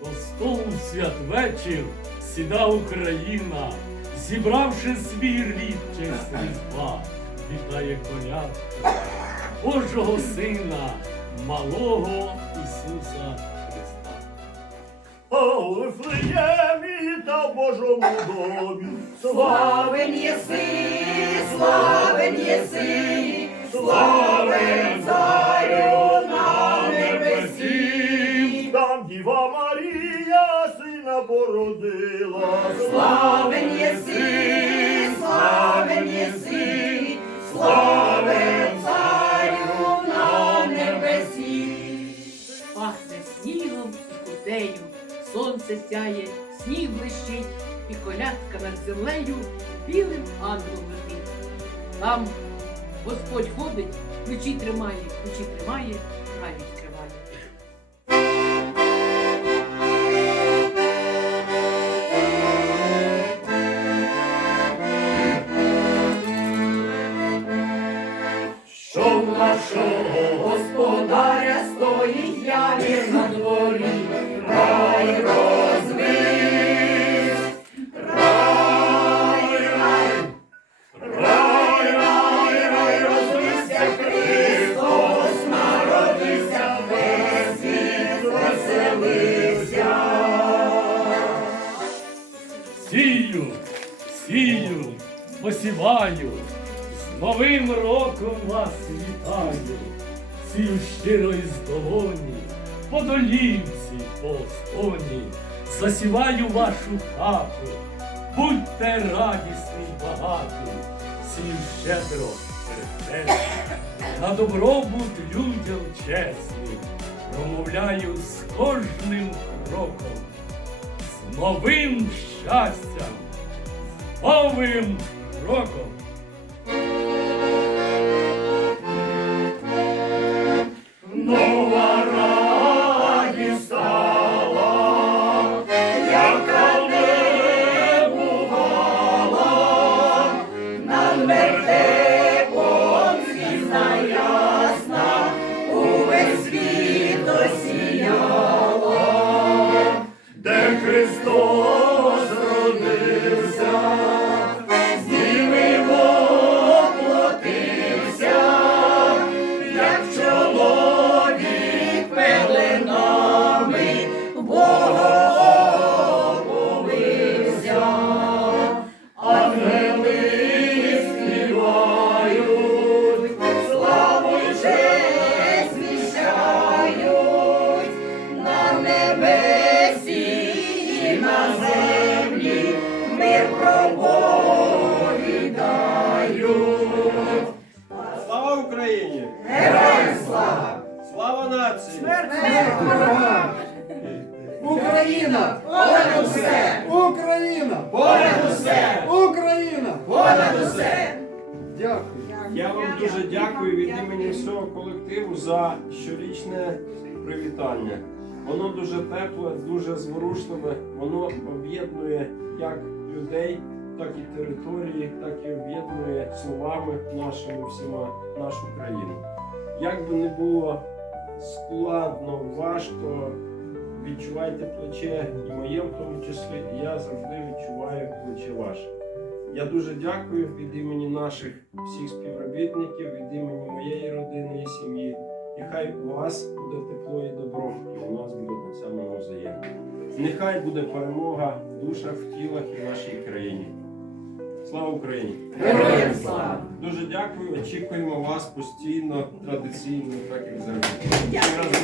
До столу святвечір сіда Україна, зібравши свій рід честь різдва, вітає коня Божого Сина, малого Ісуса Христа. А Вифлеємі та Божому домі. Славен єси, славен єси, славен Діва Марія сина породила. Славен єси, славен єси, славен царю на небесі. Пахне снігом і кутею, сонце сяє, сніг блищить, і колядка над землею білим ангелом летить. Там Господь ходить, ключі тримає, ключі тримає, хай в господаря стоїть явір на дворі, рай розвис, рай, рай, рай, рай, рай, розвився Христос, народився, весь світ веселився. Сію, сію, посіваю, Новим роком вас вітаю, сію щиро із долоні, по долівці, по остоні, засіваю вашу хату, будьте радісні й багаті, сію щедро терпець, на добробут людям чесним, промовляю з кожним кроком з новим щастям, з новим роком! Україна! Понад усе! Україна! Понад усе! Україна! Понад усе! Дякую. Я вам дуже дякую від імені всього колективу за щорічне привітання. Воно дуже тепле, дуже зворушливе, воно об'єднує як людей, так і території, так і об'єднує словами нашими всіма нашу країну. Як би не було складно, важко, відчувайте плече і моє в тому числі, і я завжди відчуваю плече ваше. Я дуже дякую від імені наших всіх співробітників, від імені моєї родини і сім'ї. І хай у вас буде тепло і добро, і у нас буде так само навзаємно. Нехай буде перемога в душах, в тілах і в нашій країні. Слава Україні! Героям слава! Дуже дякую. Очікуємо вас постійно, традиційно, так як завжди.